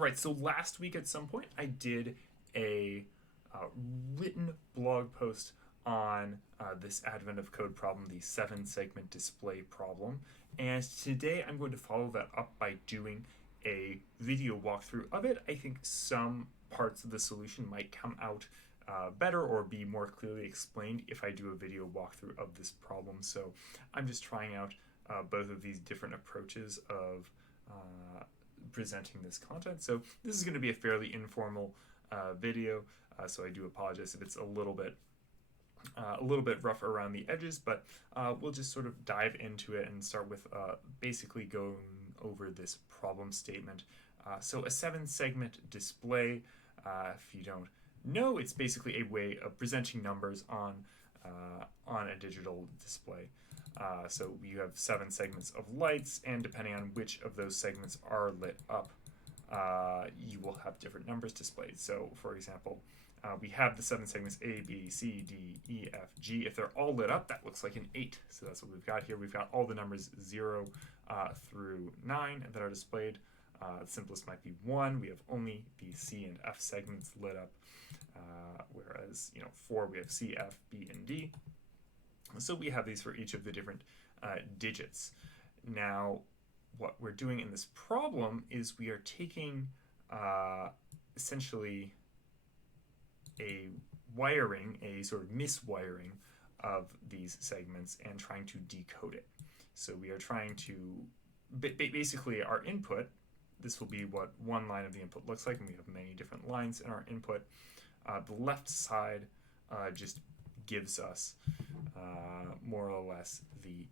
All right, so last week at some point I did a written blog post on this Advent of Code problem, the 7-segment display problem. And today I'm going to follow that up by doing a video walkthrough of it. I think some parts of the solution might come out better or be more clearly explained if I do a video walkthrough of this problem. So I'm just trying out both of these different approaches of presenting this content. So this is going to be a fairly informal video, so I do apologize if it's a little bit rough around the edges, but we'll just sort of dive into it and start with basically going over this problem statement. So a 7-segment display, if you don't know, it's basically a way of presenting numbers on a digital display. So you have 7 segments of lights, and depending on which of those segments are lit up, you will have different numbers displayed. So for example, we have the 7 segments A, B, C, D, E, F, G. If they're all lit up, that looks like an 8. So that's what we've got here. We've got all the numbers 0 through 9 that are displayed. The simplest might be 1. We have only the C and F segments lit up, whereas 4 we have C, F, B, and D. So we have these for each of the different digits. Now, what we're doing in this problem is we are taking essentially a sort of miswiring of these segments and trying to decode it. So we are trying to, basically our input, this will be what one line of the input looks like, and we have many different lines in our input. The left side just gives us more or less the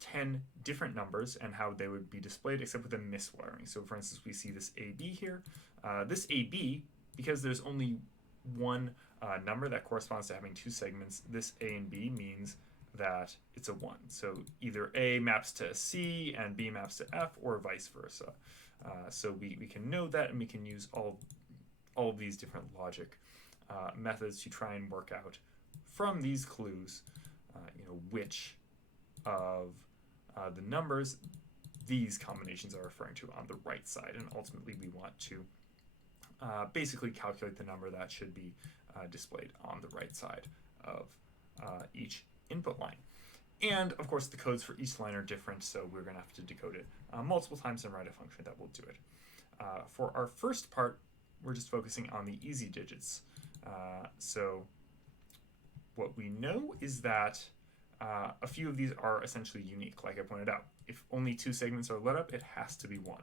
10 different numbers and how they would be displayed, except with a miswiring. So for instance, we see this AB here. This AB, because there's only one number that corresponds to having 2 segments, this A and B means that it's a 1. So either A maps to C and B maps to F, or vice versa. So we can know that, and we can use all of these different logic methods to try and work out from these clues, which of the numbers these combinations are referring to on the right side. And ultimately we want to basically calculate the number that should be displayed on the right side of each input line. And of course the codes for each line are different, so we're going to have to decode it multiple times and write a function that will do it. For our first part, we're just focusing on the easy digits. So what we know is that a few of these are essentially unique, like I pointed out. If only 2 segments are lit up, it has to be 1.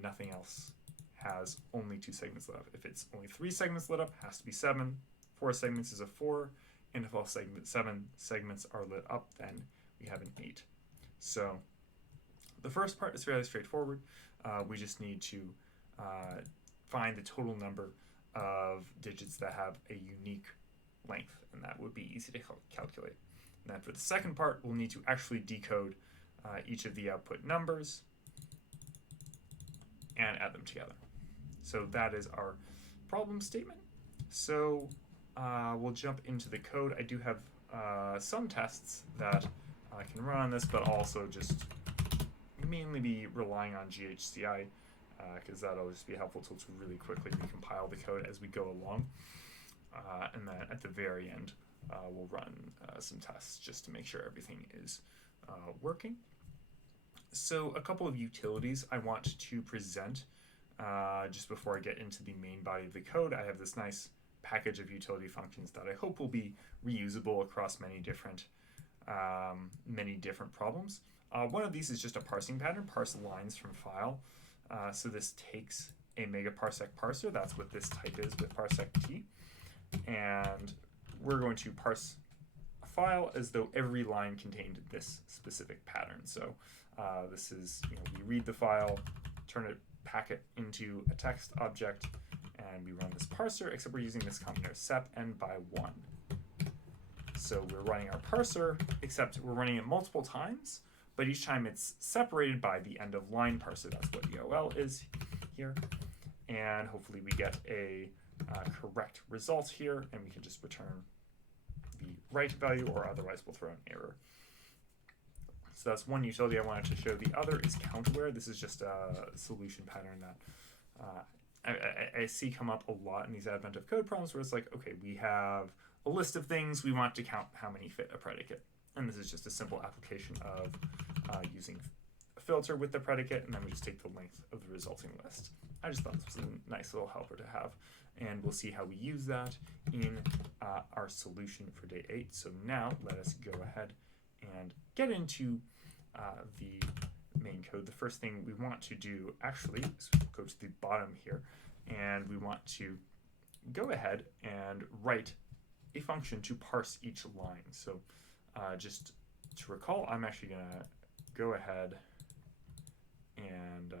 Nothing else has only 2 segments lit up. If it's only 3 segments lit up, it has to be 7. 4 segments is a 4. And if all 7 segments are lit up, then we have an 8. So the first part is fairly straightforward. We just need to find the total number of digits that have a unique length, and that would be easy to calculate. And then for the second part, we'll need to actually decode each of the output numbers and add them together. So that is our problem statement. So we'll jump into the code. I do have some tests that I can run on this, but also just mainly be relying on GHCI, because that'll just be a helpful tool to really quickly recompile the code as we go along. And then at the very end, we'll run some tests just to make sure everything is working. So a couple of utilities I want to present just before I get into the main body of the code. I have this nice package of utility functions that I hope will be reusable across many different problems. One of these is just a parsing pattern, parse lines from file. So this takes a megaparsec parser. That's what this type is with parsec t. And we're going to parse a file as though every line contained this specific pattern. So this is, we read the file, pack it into a text object, and we run this parser, except we're using this commenter sep n by 1. So we're running our parser, except we're running it multiple times, but each time it's separated by the end of line parser. That's what EOL is here. And hopefully we get a correct result here, and we can just return the right value, or otherwise we'll throw an error. So that's one utility I wanted to show. The other is counterware. This is just a solution pattern that I see come up a lot in these Advent of Code problems where it's like, okay, we have a list of things, we want to count how many fit a predicate. And this is just a simple application of using a filter with the predicate, and then we just take the length of the resulting list. I just thought this was a nice little helper to have, and we'll see how we use that in our solution for day 8. So now let us go ahead and get into the main code. The first thing we want to do actually is go to the bottom here, and we want to go ahead and write a function to parse each line. So just to recall, I'm actually going to go ahead and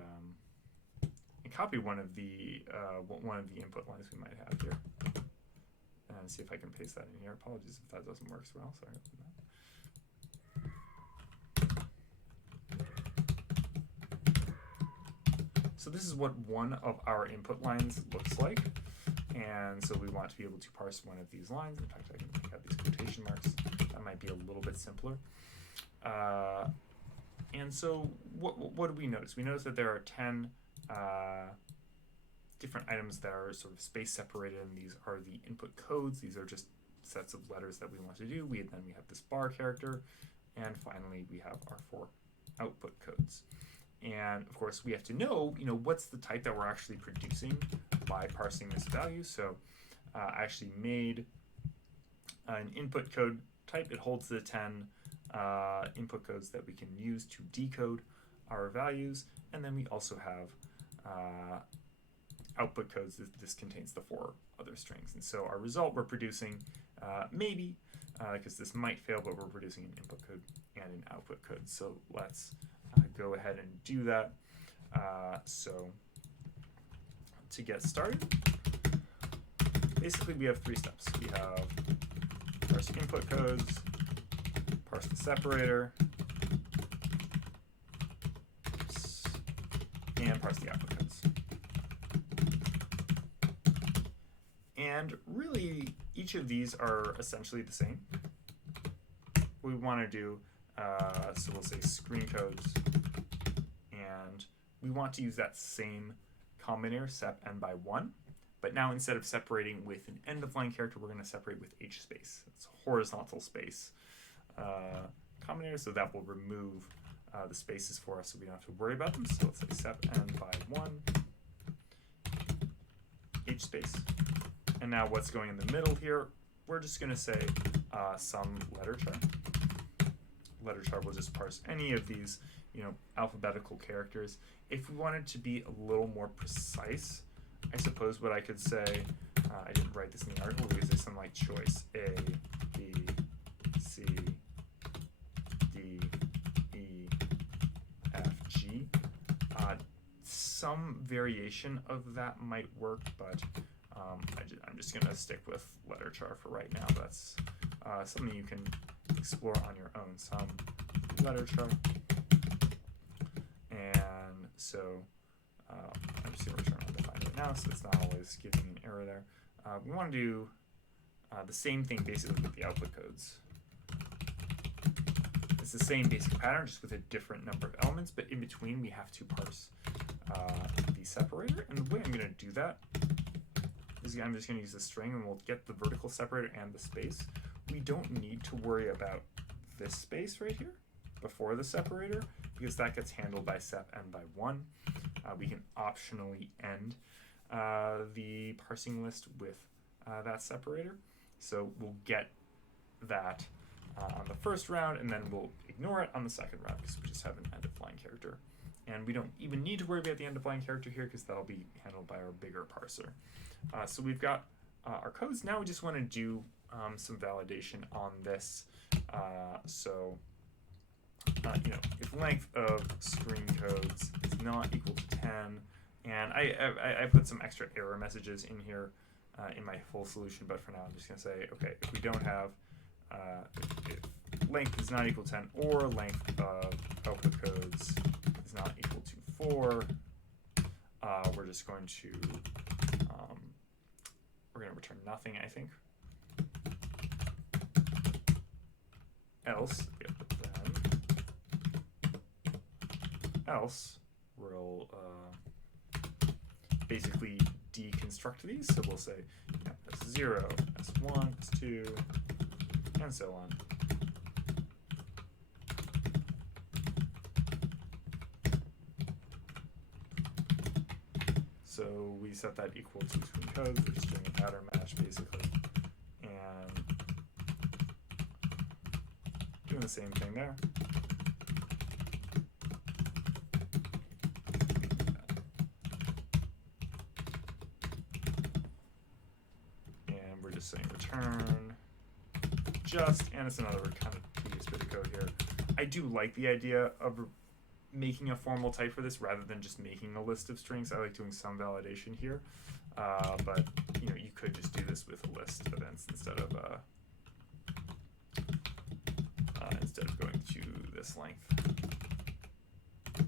copy one of the input lines we might have here, and see if I can paste that in here. Apologies if that doesn't work as well. Sorry about that. So this is what one of our input lines looks like, and so we want to be able to parse one of these lines. In fact, I can take out these quotation marks. That might be a little bit simpler. And so what do we notice? We notice that there are 10 different items that are sort of space separated, and these are the input codes. These are just sets of letters that we want to do. Then we have this bar character, and finally we have our 4 output codes. And of course we have to know, what's the type that we're actually producing by parsing this value. So I actually made an input code type. It holds the 10 input codes that we can use to decode our values, and then we also have output codes. This contains the 4 other strings, and so our result we're producing maybe, because this might fail, but we're producing an input code and an output code. So let's go ahead and do that. So to get started, basically we have 3 steps. We have parse input codes, parse the separator, and parse the output codes. And really, each of these are essentially the same. What we want to do, so we'll say screen codes, and we want to use that same combinator, sep n by 1, but now instead of separating with an end-of-line character, we're going to separate with h space. It's a horizontal space combinator, so that will remove the spaces for us so we don't have to worry about them. So let's say sep n by 1, h space. And now what's going in the middle here, we're just going to say some letter char. Letter char will just parse any of these, alphabetical characters. If we wanted to be a little more precise, I suppose what I could say, I didn't write this in the article, because there's some like choice A, B, C, D, E, F, G. Some variation of that might work, but I'm just going to stick with letter char for right now. That's something you can explore on your own. Some letter char. And so I'm just going to return undefined right now, so it's not always giving me an error there. We want to do the same thing basically with the output codes. It's the same basic pattern, just with a different number of elements, but in between we have to parse the separator. And the way I'm going to do that is I'm just going to use a string, and we'll get the vertical separator and the space. We don't need to worry about this space right here before the separator, because that gets handled by sep n by 1. We can optionally end the parsing list with that separator. So we'll get that on the first round, and then we'll ignore it on the second round because we just have an end-of-line character. And we don't even need to worry about the end-of-line character here because that'll be handled by our bigger parser. So we've got our codes. Now we just want to do some validation on this. If length of screen codes is not equal to 10, and I put some extra error messages in here in my full solution, but for now I'm just going to say, okay, if we don't have, if length is not equal to 10, or length of output codes is not equal to 4, we're just going to, we're going to return nothing, I think. Else, then else, we'll basically deconstruct these. So we'll say S0, S1, S2, and so on. So we set that equal to between codes. We're just doing a pattern match basically, and doing the same thing there. And we're just saying return just, and it's another kind of tedious bit of code here. I do like the idea of making a formal type for this rather than just making a list of strings. I like doing some validation here, but you could just do this with a list events instead of going to this length. And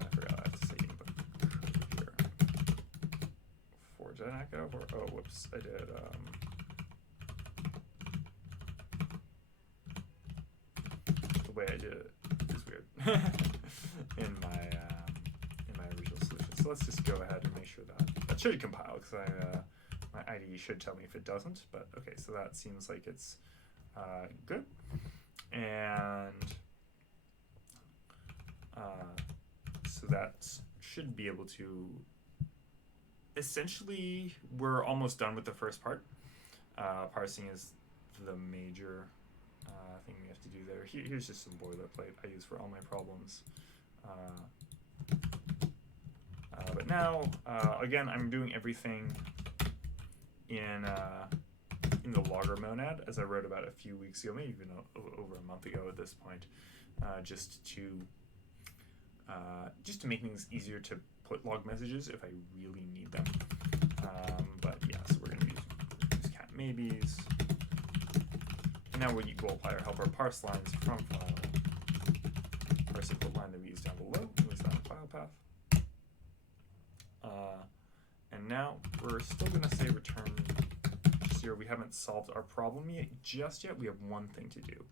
I forgot I have to say input code here for Gen Echo. Oh, whoops, I did. The way I did it is weird in my original solution. So let's just go ahead and make sure that should compile, because my IDE should tell me if it doesn't. But okay, so that seems like it's good, and so that should be able to. Essentially, we're almost done with the first part. Parsing is the major thing we have to do there. Here's just some boilerplate I use for all my problems. But now, again, I'm doing everything in the logger monad, as I wrote about a few weeks ago, maybe even over a month ago at this point, just to make things easier to put log messages if I really need them. But yeah, so we're going to use cat maybes. And now we'll apply our helper parse lines from file. Parse input line that we use down below, moves down the file path. And now we're still going to say return 0. We haven't solved our problem just yet. We have one thing to do,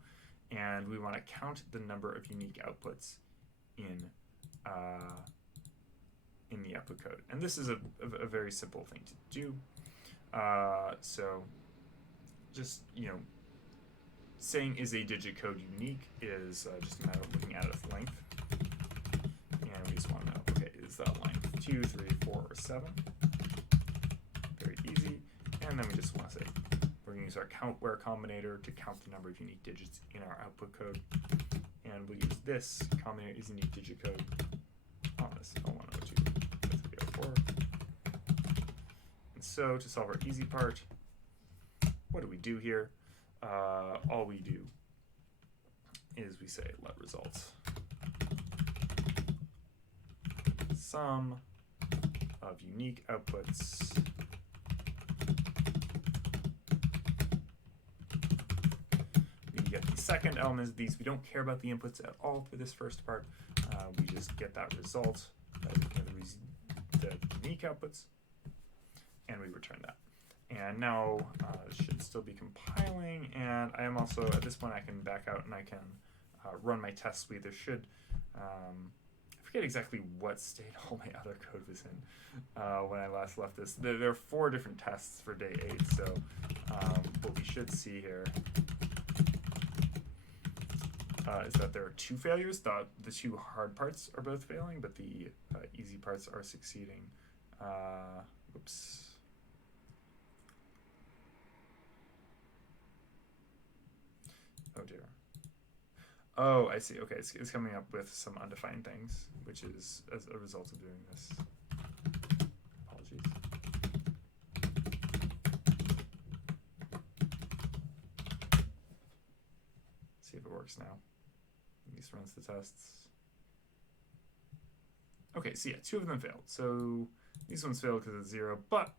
and we want to count the number of unique outputs in the output code. And this is a very simple thing to do. So just saying is a digit code unique is just a matter of looking at its length, and we just want to know, okay, is that length 2, 3, 4, or 7? Very easy. And then we just want to say we're going to use our count where combinator to count the number of unique digits in our output code, and we'll use this combinator is unique digit code on this 01, 02, 03, 04. And so to solve our easy part, what do we do here? All we do is we say let results sum of unique outputs we get the second element of these. We don't care about the inputs at all for this first part. We just get that result, the unique outputs, and we return that. And now it should still be compiling, and I am also, at this point, I can back out and I can run my test suite. There should, I forget exactly what state all my other code was in when I last left this. There are 4 different tests for day 8, so what we should see here is that there are 2 failures. The 2 hard parts are both failing, but the easy parts are succeeding. Oops. Oh dear. Oh, I see. Okay, it's coming up with some undefined things, which is as a result of doing this. Apologies. See if it works now. At least runs the tests. Okay, so yeah, 2 of them failed. So these ones failed because it's 0, but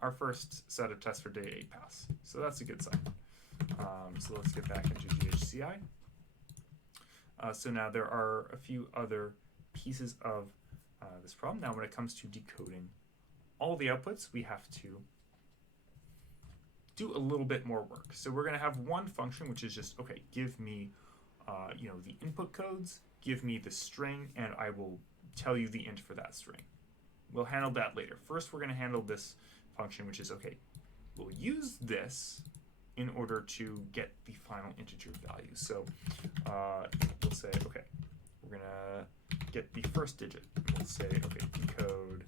our first set of tests for day 8 pass. So that's a good sign. So let's get back into GHCI. So now there are a few other pieces of this problem. Now when it comes to decoding all the outputs, we have to do a little bit more work. So we're going to have one function which is just, okay, give me the input codes, give me the string, and I will tell you the int for that string. We'll handle that later. First, we're going to handle this function, which is, okay, we'll use this in order to get the final integer value. So we'll say, okay, we're going to get the first digit. We'll say, okay, decode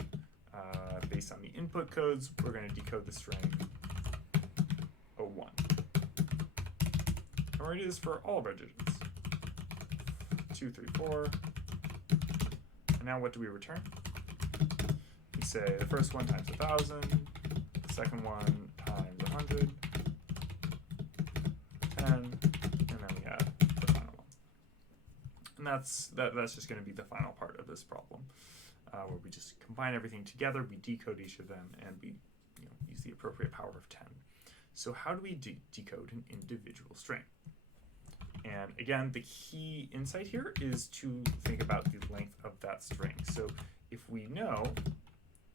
based on the input codes, we're going to decode the string 01. And we're going to do this for all of our digits. 2, 3, 4. And now what do we return? We say the first one times 1,000, the second one times 100, 10, and then we have the final one. And that's just going to be the final part of this problem, where we just combine everything together, we decode each of them, and we use the appropriate power of 10. So how do we decode an individual string? And again, the key insight here is to think about the length of that string. So if we know,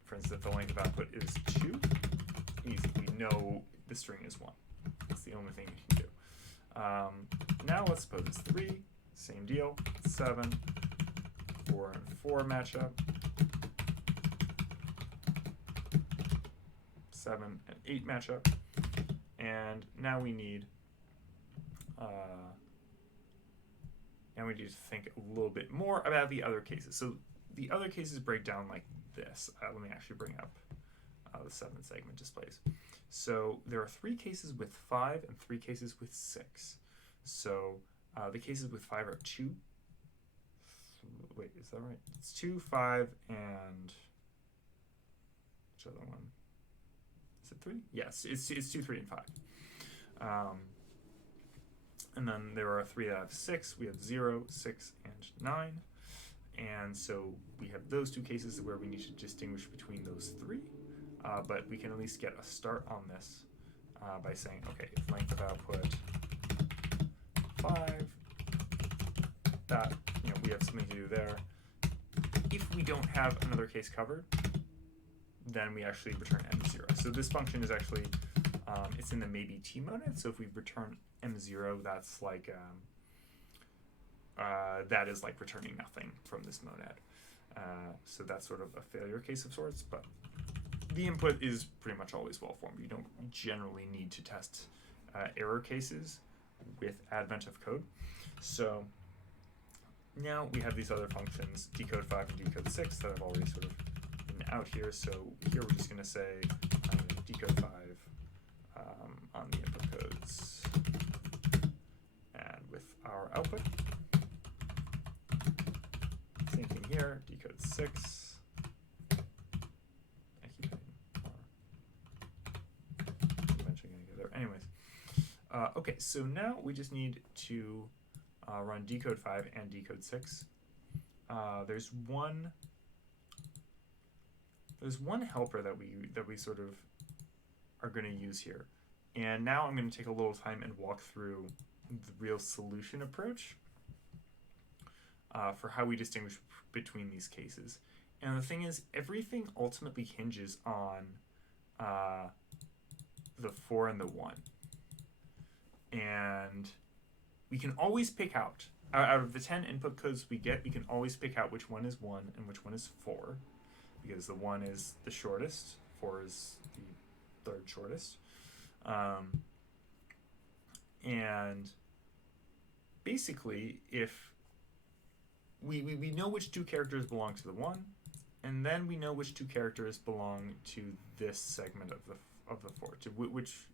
for instance, that the length of output is 2, easy. We know the string is 1. That's the only thing we can do. Now let's suppose it's 3, same deal, 7, 4 and 4 match up, 7 and 8 match up, and now we need to think a little bit more about the other cases. So the other cases break down like this. Let me actually bring up the 7th segment displays. So there are 3 cases with 5 and 3 cases with 6. So the cases with 5 are 2. Wait, is that right? It's 2, 5, and which other one? Is it 3? Yes, it's 2, 3, and 5. And then there are 3 that have 6. We have 0, 6, and 9. And so we have those 2 cases where we need to distinguish between those 3. But we can at least get a start on this by saying, okay, if length of output 5, that, we have something to do there. If we don't have another case covered, then we actually return m0. So this function is actually, it's in the maybe t monad. So if we return m0, that's like, that is like returning nothing from this monad. So that's sort of a failure case of sorts, but the input is pretty much always well-formed. You don't generally need to test error cases with advent of code. So now we have these other functions, decode 5 and decode 6, that have already sort of been out here. So here we're just going to say I'm going to decode 5 on the input codes and with our output. Same thing here, decode 6. I keep eventually going to get there. Anyways, okay, so now we just need to run decode 5 and decode 6. There's one helper that we sort of are going to use here, and now I'm going to take a little time and walk through the real solution approach for how we distinguish between these cases. And the thing is, everything ultimately hinges on the 4 and the 1, and we can always pick out of the 10 input codes we get, we can always pick out which one is 1 and which one is 4, because the 1 is the shortest, 4 is the 3rd shortest. And basically, if we know which 2 characters belong to the 1, and then we know which 2 characters belong to this segment of the 4, to which,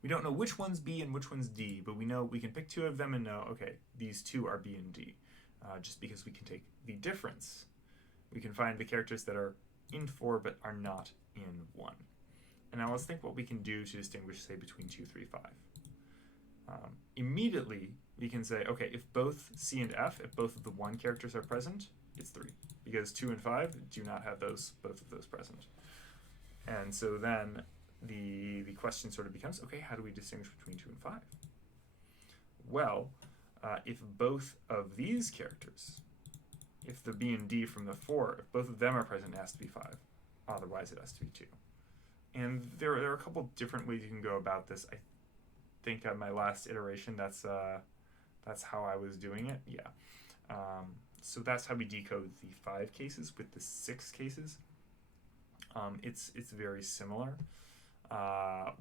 we don't know which one's B and which one's D, but we know we can pick 2 of them and know, okay, these 2 are B and D, just because we can take the difference. We can find the characters that are in 4 but are not in 1. And now let's think what we can do to distinguish, say, between 2, 3, 5. Immediately, we can say, okay, if both C and F, if both of the 1 characters are present, it's 3, because 2 and 5 do not have both of those present. And so then the question sort of becomes, okay, how do we distinguish between 2 and 5? Well, if both of these characters, if the B and D from the 4, if both of them are present, it has to be 5. Otherwise, it has to be 2. And there are a couple different ways you can go about this. I think on my last iteration, that's how I was doing it. Yeah. So that's how we decode the 5 cases. With the 6 cases, it's very similar.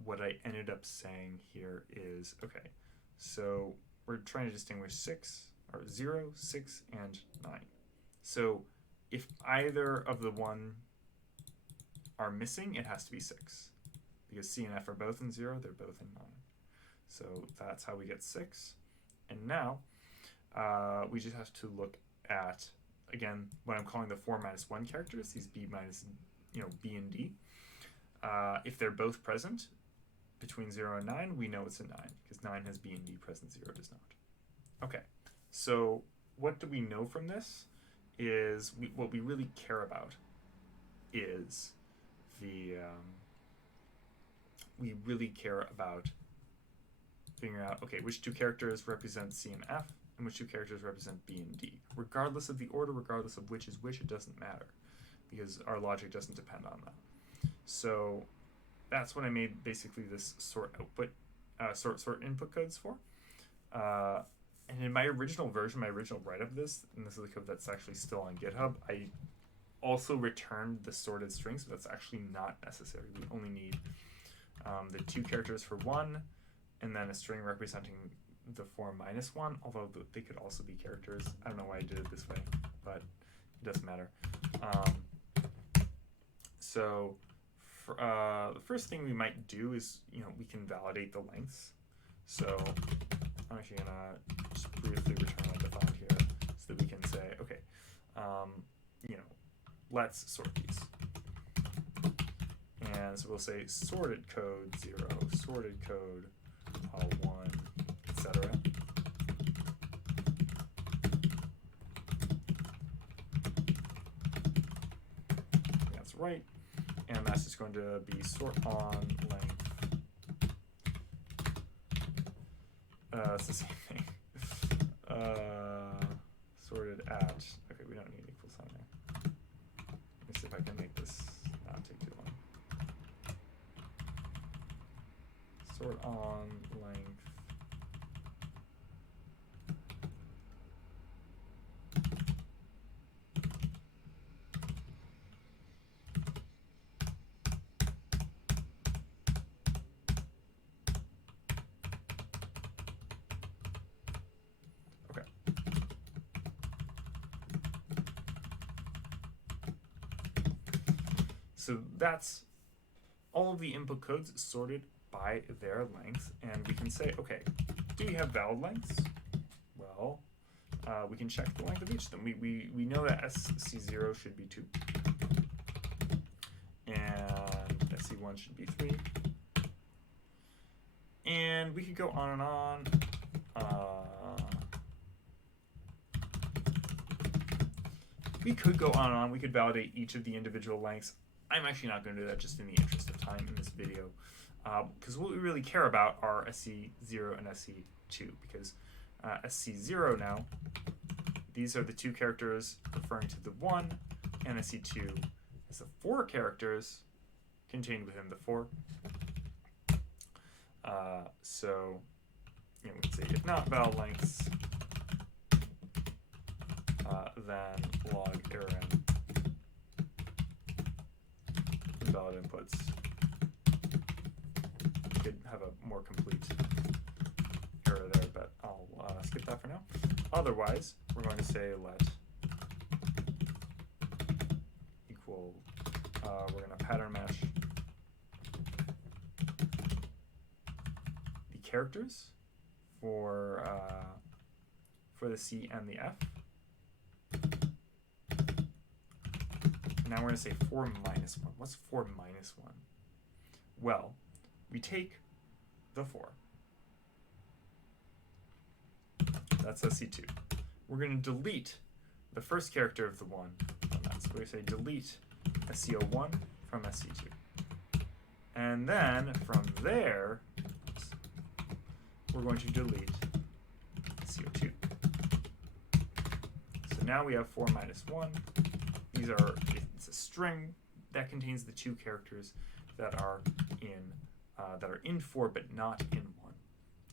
What I ended up saying here is, okay, so we're trying to distinguish 0, 6, and 9. So if either of the one are missing, it has to be 6. Because C and F are both in 0, they're both in 9. So that's how we get 6. And now we just have to look at, again, what I'm calling the 4 minus 1 characters, these B minus, B and D. If they're both present between 0 and 9, we know it's a 9, because 9 has B and D present, 0 does not. Okay, so what do we know from this is what we really care about is we really care about figuring out, okay, which 2 characters represent C and F, and which 2 characters represent B and D. Regardless of the order, regardless of which is which, it doesn't matter, because our logic doesn't depend on that. So that's what I made basically this sort input codes for. And in my original version, my original write of this, and this is the code that's actually still on GitHub, I also returned the sorted strings, but that's actually not necessary. We only need the 2 characters for 1, and then a string representing the 4 minus 1, although they could also be characters. I don't know why I did it this way, but it doesn't matter. So the first thing we might do is, we can validate the lengths. So I'm actually going to just briefly return undefined here so that we can say, okay, let's sort these. And so we'll say sorted code 0, sorted code 1, etc. That's right. And that's just going to be sort on length. It's the same thing. Sorted at. Okay, we don't need an equal sign there. Let me see if I can make this not take too long. Sort on length. So that's all of the input codes sorted by their length, and we can say, okay, do we have valid lengths? Well, we can check the length of each of them. We know that SC0 should be 2, and SC1 should be 3, and we could go on and on. We could go on and on. We could validate each of the individual lengths. I'm actually not going to do that just in the interest of time in this video, because what we really care about are SC0 and SC2, because SC0 now, these are the 2 characters referring to the 1, and SC2 is the 4 characters contained within the 4. So we can say if not valid lengths, then log error invalid inputs. You could have a more complete error there, but I'll skip that for now. Otherwise, we're going to say let equal, we're going to pattern match the characters for the C and the F. Now we're going to say 4 minus 1. What's 4 minus 1? Well, we take the 4. That's SC2. We're going to delete the first character of the 1 from that. So we say delete SC01 from SC2. And then from there, we're going to delete SC02. So now we have 4 minus 1. It's a string that contains the 2 characters that are in 4 but not in 1.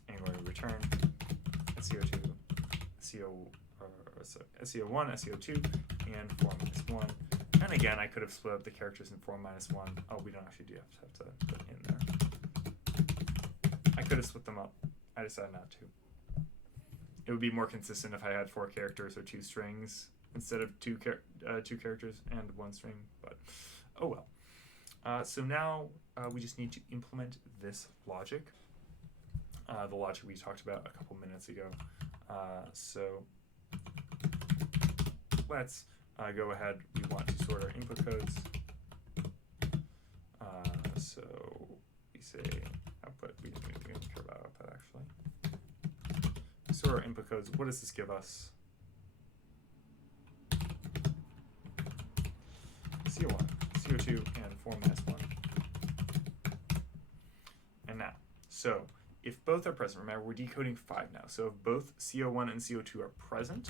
And we're going to return SEO2, SEO1, SEO2, and 4 minus 1. And again, I could have split up the characters in 4 minus 1. Oh, we don't actually have to put in there. I could have split them up. I decided not to. It would be more consistent if I had 4 characters or 2 strings instead of 2 characters and 1 string, but oh well. So now we just need to implement this logic, the logic we talked about a couple minutes ago. So let's go ahead. We want to sort our input codes. So we say output. We don't care about output actually. Sort our input codes. What does this give us? CO1, CO2, and 4 minus 1. And now, so if both are present, remember we're decoding 5 now. So if both CO1 and CO2 are present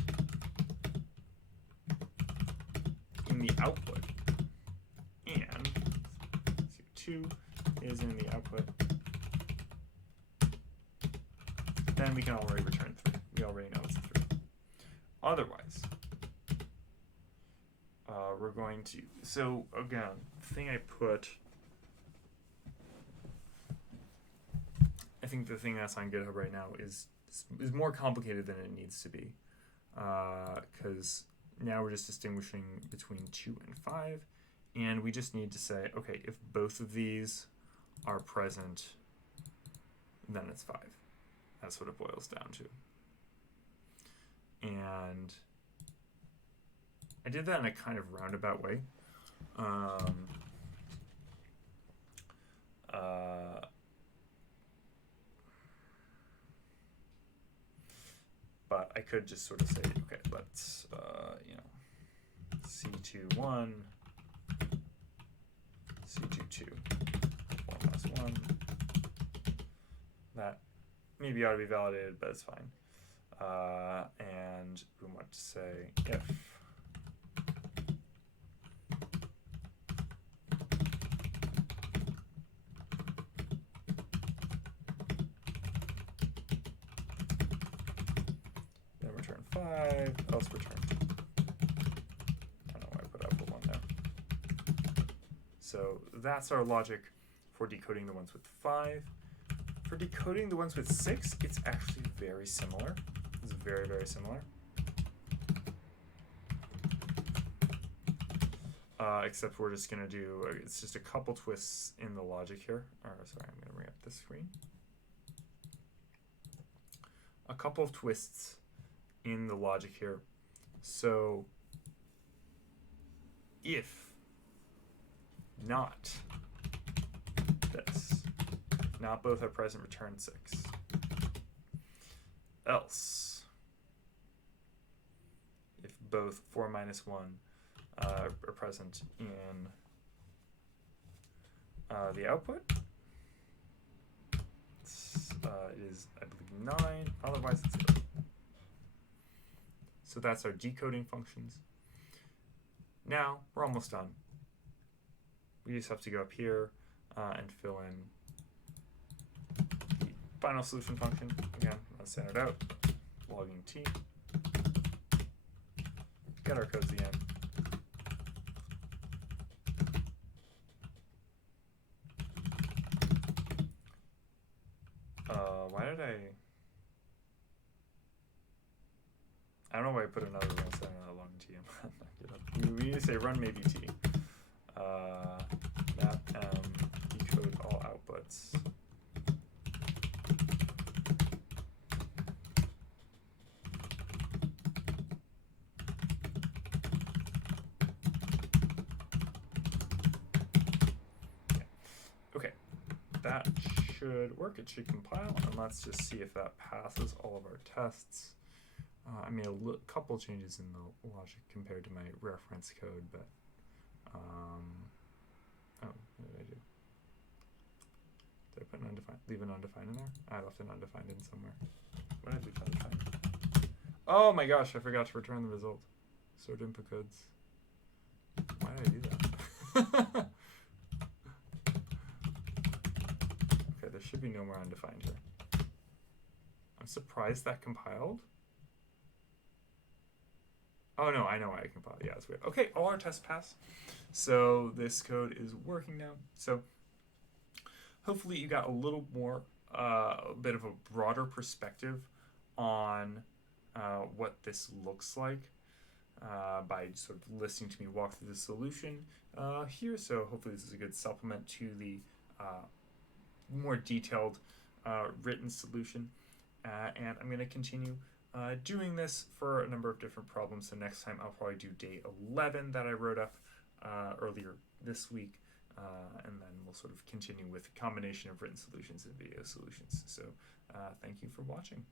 in the output, and CO2 is in the output, then we can already return 3. We already know it's a 3. Otherwise, we're going to, so again, the thing I put, I think the thing that's on GitHub right now is more complicated than it needs to be, because now we're just distinguishing between 2 and 5, and we just need to say, okay, if both of these are present, then it's 5. That's what it boils down to. And I did that in a kind of roundabout way. But I could just sort of say, okay, let's, C21, C22, 1 plus 1. That maybe ought to be validated, but it's fine. And we want to say if then return 5, else return 2. I don't know why I put output 1 there. So that's our logic for decoding the ones with 5. For decoding the ones with 6, it's actually very similar. It's very, very similar. Except we're just going to do, it's just a couple twists in the logic here. Sorry, I'm going to bring up this screen. A couple of twists in the logic here. So if not this, not both are present, return 6. Else, if both 4 minus 1 are present in the output, it is, I believe, 9, otherwise it's 0. So that's our decoding functions. Now, we're almost done. We just have to go up here and fill in the final solution function. Again, let's send it out, logging t, get our codes again. Why did I don't know why I put another one setting on long t. We need to say run maybe t. Map decode all outputs. Okay, that should work. It should compile, and let's just see if that passes all of our tests. I made a couple changes in the logic compared to my reference code, but oh, what did I do? Did I put an undefined, leave an undefined in there? I left an undefined in somewhere. What did I leave undefined? Oh my gosh, I forgot to return the result. Sort input codes. Why did I do that? should be no more undefined here. I'm surprised that compiled. Oh no, I know why I compiled. Yeah, it's weird. Okay, all our tests pass. So this code is working now. So hopefully you got a little more, a bit of a broader perspective on what this looks like by sort of listening to me walk through the solution here. So hopefully this is a good supplement to the more detailed written solution. And I'm going to continue doing this for a number of different problems. So next time I'll probably do day 11 that I wrote up earlier this week. And then we'll sort of continue with a combination of written solutions and video solutions. So thank you for watching.